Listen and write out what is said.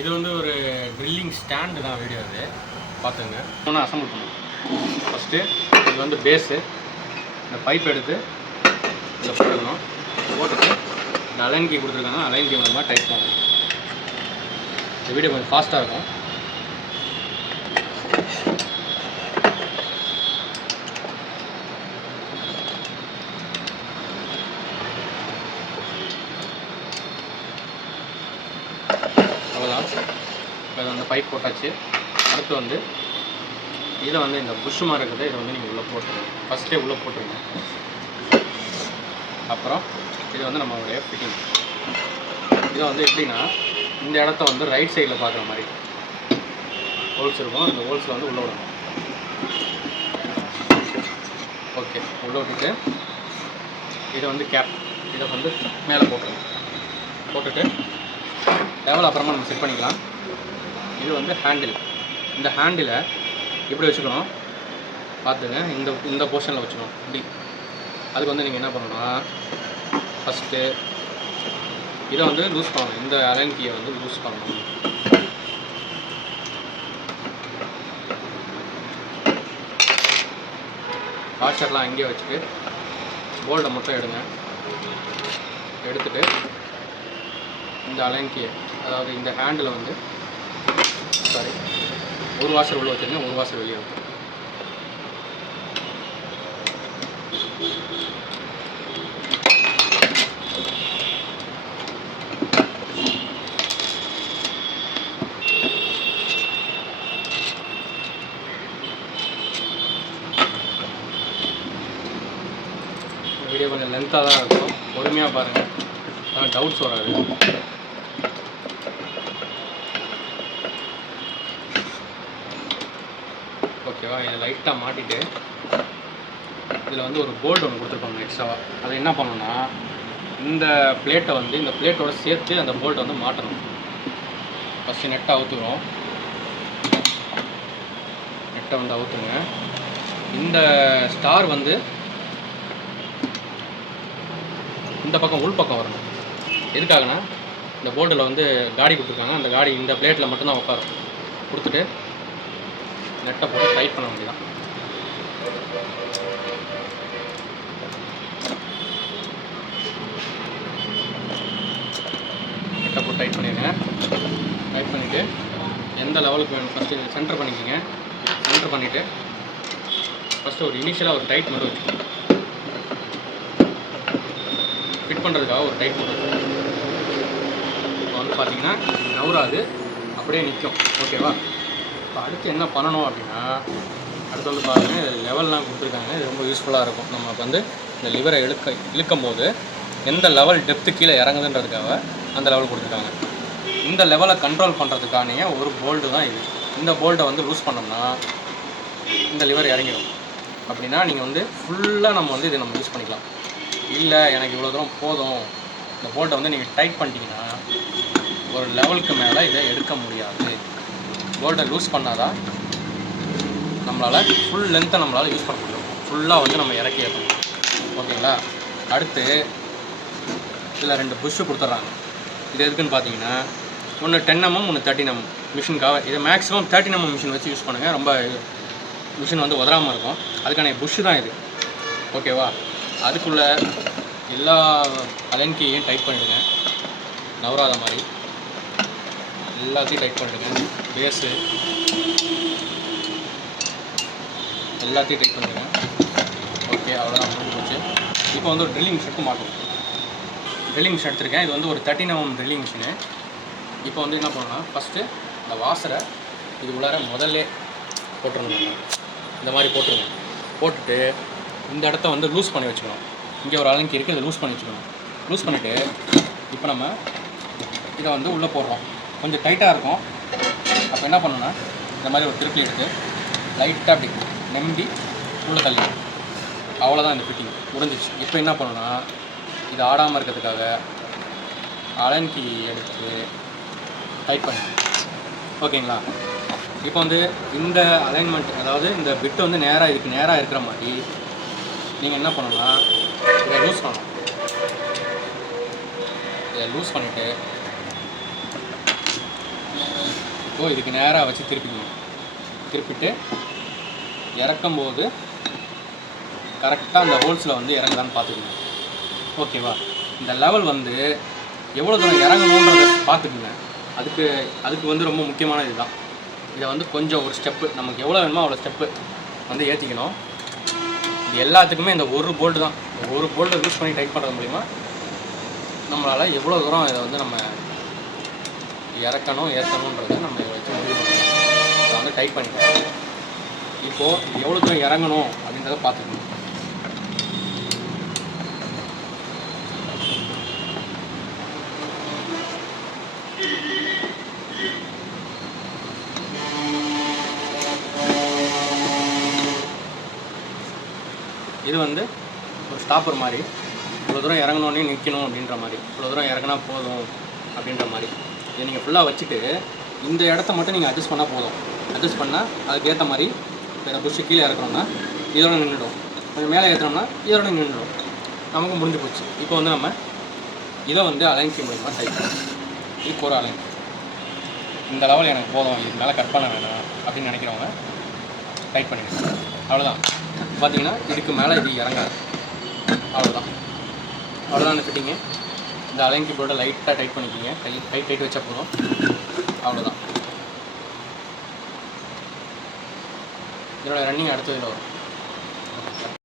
இது வந்து ஒரு ட்ரில்லிங் ஸ்டாண்டு தான் வீடியோ இது பார்த்துங்க. ஒன்று அசம்பிள் பண்ணும் ஃபஸ்ட்டு இது வந்து பேஸு இந்த பைப் எடுத்து இதில் போட்டுக்கணும். போட்டுட்டு இந்த அலைன் கீ கொடுத்துருக்காங்க. அலைன் கீ மூலமாக டைப் பண்ணணும். இந்த வீடியோ கொஞ்சம் ஃபாஸ்ட்டாக இருக்கும் அவ்வளோதான் இப்போ அந்த பைப் போட்டாச்சு. அடுத்து வந்து இதை வந்து இந்த புஷ்ஷுமாக மாதிரி இருக்குது இதை வந்து நீங்கள் உள்ளே போட்டுருங்க. ஃபஸ்ட்டே உள்ளே போட்டுருங்க. அப்புறம் இது வந்து நம்மளுடைய ஃபிட்டிங் இதை வந்து எப்படின்னா இந்த இடத்த வந்து ரைட் சைடில் பார்க்குற மாதிரி. ஹோல்ஸ் இருக்கும். இந்த ஹோல்ஸில் வந்து உள்ளே விடணும். ஓகே உள்ளே விட்டுட்டு இதை வந்து கேப் இதை வந்து மேலே போட்டுருங்க. போட்டுட்டு லெவல் அப்புறமா நம்ம செட் பண்ணிக்கலாம். இது வந்து ஹேண்டில் இந்த ஹேண்டிலை இப்படி வச்சுக்கணும்? பார்த்துங்க. இந்த இந்த போர்ஷனில் வச்சுக்கணும். இப்படி அதுக்கு வந்து நீங்கள் என்ன பண்ணணும்னா ஃபஸ்ட்டு இதை வந்து லூஸ் பண்ணணும். இந்த அலைன் கீயை வந்து லூஸ் பண்ணணும். வாஷர்லாம் அங்கேயே வச்சுட்டு போல்டை மட்டும் எடுங்க. எடுத்துகிட்டு இந்த அலைன் அதாவது இந்த ஹேண்டில் வந்து சாரி ஒரு வாசல் உள்ள வச்சுருங்க ஒரு வாசல் வெளியே வந்து வீடியோ கொஞ்சம் லென்த்தாக தான் இருக்கும். பொறுமையாக பாருங்கள் ஆனால் டவுட்ஸ் வராது. ஓகேவா? இதை லைட்டாக மாட்டிட்டு இதில் வந்து ஒரு போல்டு ஒன்று கொடுத்துருப்பாங்க எக்ஸ்ட்ராவாக அதை என்ன பண்ணணும்னா இந்த பிளேட்டை வந்து இந்த பிளேட்டோட சேர்த்து அந்த போல்ட்டை வந்து மாட்டணும். ஃபஸ்ட்டு நெட்டை அவுத்துக்கிறோம் நெட்டை வந்து அவுத்துங்க இந்த ஸ்டார் வந்து இந்த பக்கம் உள் பக்கம் வரணும். எதுக்காகனா இந்த போல்டில் வந்து காடி கொடுத்துருக்காங்க. அந்த காடி இந்த பிளேட்டில் மட்டும்தான் உட்காரும். கொடுத்துட்டு நெட்டை போட்டு டைட் பண்ண வேண்டியதான் நெட்டை போட்டு டைட் பண்ணிடுங்க. டைட் பண்ணிவிட்டு எந்த லெவலுக்கு வேணும்? ஃபஸ்ட்டு சென்டர் பண்ணிக்கோங்க. சென்டர் பண்ணிவிட்டு ஃபஸ்ட்டு ஒரு இனிஷியலாக ஒரு டைட் மட்டும் வச்சுக்கோங்க. ஃபிட் பண்ணுறதுக்காக ஒரு டைட் மட்டும் இப்போ வந்து பார்த்தீங்கன்னா நவராது அப்படியே நிற்கும். ஓகேவா இப்போ அடுத்து என்ன பண்ணணும் அப்படின்னா அடுத்து வந்து பாருங்கள் லெவல்லாம் கொடுத்துருக்காங்க. இது ரொம்ப யூஸ்ஃபுல்லாக இருக்கும். நமக்கு வந்து இந்த லிவரை இழுக்க இழுக்கும் போது எந்த லெவல் டெப்த்து கீழே இறங்குதுன்றதுக்காக அந்த லெவல் கொடுத்துருக்காங்க. இந்த லெவலை கண்ட்ரோல் பண்ணுறதுக்கான ஒரு போல்டு தான் இது. இந்த போல்ட்டை வந்து லூஸ் பண்ணோம்னா இந்த லிவர் இறங்கிடும் அப்படின்னா நீங்கள் வந்து ஃபுல்லாக நம்ம வந்து இதை நம்ம யூஸ் பண்ணிக்கலாம். இல்லை எனக்கு இவ்வளோ தூரம் போதும். இந்த போல்ட்டை வந்து நீங்கள் டைட் பண்ணிட்டீங்கன்னா ஒரு லெவலுக்கு மேலே இதை எடுக்க முடியாது. கோல்டை லூஸ் பண்ணாதான் நம்மளால் ஃபுல் லென்த்தை நம்மளால் யூஸ் பண்ண முடியும். ஃபுல்லாக வந்து நம்ம இறக்கி ஏற்றணும் ஓகேங்களா அடுத்து இதில் ரெண்டு புஷ்ஷு கொடுத்துட்றாங்க. இது எதுக்குன்னு பார்த்தீங்கன்னா ஒன்று டென் எம்எம் ஒன்று தேர்ட்டின் எம்எம் மிஷினுக்காக இதை மேக்ஸிமம் தேர்ட்டின் எம்எம் மிஷின் வச்சு யூஸ் பண்ணுங்கள் ரொம்ப மிஷின் வந்து உதறாமல் இருக்கும். அதுக்கான புஷ்ஷு தான் இது. ஓகேவா அதுக்குள்ளே எல்லா அலன்கியையும் டைப் பண்ணிடுங்க. நவராத மாதிரி. எல்லாத்தையும் டைப் பண்ணிடுங்க. பேஸு எல்லாத்தையும் டைப் பண்ணிடுங்க ஓகே அவ்வளோதான் முடிஞ்சு போச்சு. இப்போ வந்து ஒரு ட்ரில்லிங் மிஷினுக்கு மாட்டோம் ட்ரில்லிங் மிஷின் எடுத்திருக்கேன். இது வந்து ஒரு தேர்ட்டின் எம்எம் ட்ரில்லிங் மிஷினு இப்போ வந்து என்ன பண்ணணும்னா ஃபஸ்ட்டு இந்த வாசரை இது உள்ளார முதல்ல போட்டுருங்க இந்த மாதிரி போட்டுருங்க. போட்டுட்டு இந்த இடத்த வந்து லூஸ் பண்ணி வச்சுக்கணும். இங்கே ஒரு அலங்கி இருக்குது இதை லூஸ் பண்ணி வச்சுக்கணும். லூஸ் பண்ணிவிட்டு இப்போ நம்ம இதை வந்து உள்ளே போடுறோம். கொஞ்சம் டைட்டாக இருக்கும். அப்போ என்ன பண்ணணும்னா இந்த மாதிரி ஒரு திருப்பி எடுத்து லைட்டாக அப்படி நம்பி உள்ளே தள்ளி அவ்வளோதான் இந்த ஃபிட்டிங் முடிஞ்சிச்சு இப்போ என்ன பண்ணணும்னா இது ஆடாமல் இருக்கிறதுக்காக அலன் கீ எடுத்து டைட் பண்ணி ஓகேங்களா? இப்போ வந்து இந்த அலைன்மெண்ட் அதாவது இந்த பிட்டு வந்து நேராக இதுக்கு நேராக இருக்கிற மாதிரி நீங்கள் என்ன பண்ணணும்னா இதை லூஸ் பண்ணணும். இதை லூஸ் பண்ணிவிட்டு இப்போது இதுக்கு நேராக வச்சு திருப்பிக்கணும். திருப்பிட்டு இறக்கும்போது கரெக்டாக அந்த ஹோல்ஸில் வந்து இறங்குதான்னு பார்த்துக்கணும் ஓகேவா இந்த லெவல் வந்து எவ்வளோ தூரம் இறங்கணுன்றத பார்த்துக்குங்க. அதுக்கு அதுக்கு வந்து ரொம்ப முக்கியமான இதுதான். இதை வந்து கொஞ்சம் ஒரு ஸ்டெப்பு நமக்கு எவ்வளோ வேணுமோ அவ்வளோ ஸ்டெப்பு வந்து ஏற்றிக்கணும் இது எல்லாத்துக்குமே இந்த ஒரு போல்ட்டு தான். ஒரு போல்ட்டை யூஸ் பண்ணி டைட் பண்ணுறது மூலிமா நம்மளால் எவ்வளோ தூரம் இதை வந்து நம்ம இறக்கணும் ஏற்றணுன்றதை நம்ம இதை வச்சு முடிவு அதை வந்து டைப் பண்ணிக்கலாம். இப்போது எவ்வளோ தூரம் இறங்கணும் அப்படின்றத பார்த்துக்கணும். இது வந்து ஒரு ஸ்டாப்பர் மாதிரி. இவ்வளோ தூரம் இறங்கணுன்னே நிற்கணும் அப்படின்ற மாதிரி. இவ்வளோ தூரம் இறங்கினா போதும் அப்படின்ற மாதிரி. இதை நீங்கள் ஃபுல்லாக வச்சுட்டு இந்த இடத்த மட்டும் நீங்கள் அட்ஜஸ்ட் பண்ணால் போதும். அட்ஜஸ்ட் பண்ணால் அதுக்கேற்ற மாதிரி வேறு புஷ்ஷு கீழே இறக்குறோம்னா இதோட நின்றுடும் கொஞ்சம் மேலே ஏற்றுனோம்னா இதோட நின்றுடும் நமக்கு முடிஞ்சு போச்சு. இப்போ வந்து நம்ம இதை வந்து அலைன்சி மூலிமா டைப் பண்ணணும் இதுக்கு ஒரு அலைன் இந்த லெவல் எனக்கு போதும். இது மேலே கட் பண்ண வேணாம் அப்படின்னு நினைக்கிறவங்க டைப் பண்ணிடுங்க. அவ்வளோதான் பார்த்தீங்கன்னா இதுக்கு மேலே இது இறங்காது. அவ்வளோதான் அவ்வளோதான் அந்த ஃபிட்டிங்கு இந்த அலைன் கீபோர்டை லைட்டாக டைட் பண்ணிக்கிங்க. கை கை டைட் வச்சா போதும். அவ்வளோதான் இதோட ரன்னிங் அடுத்ததில் வரும்.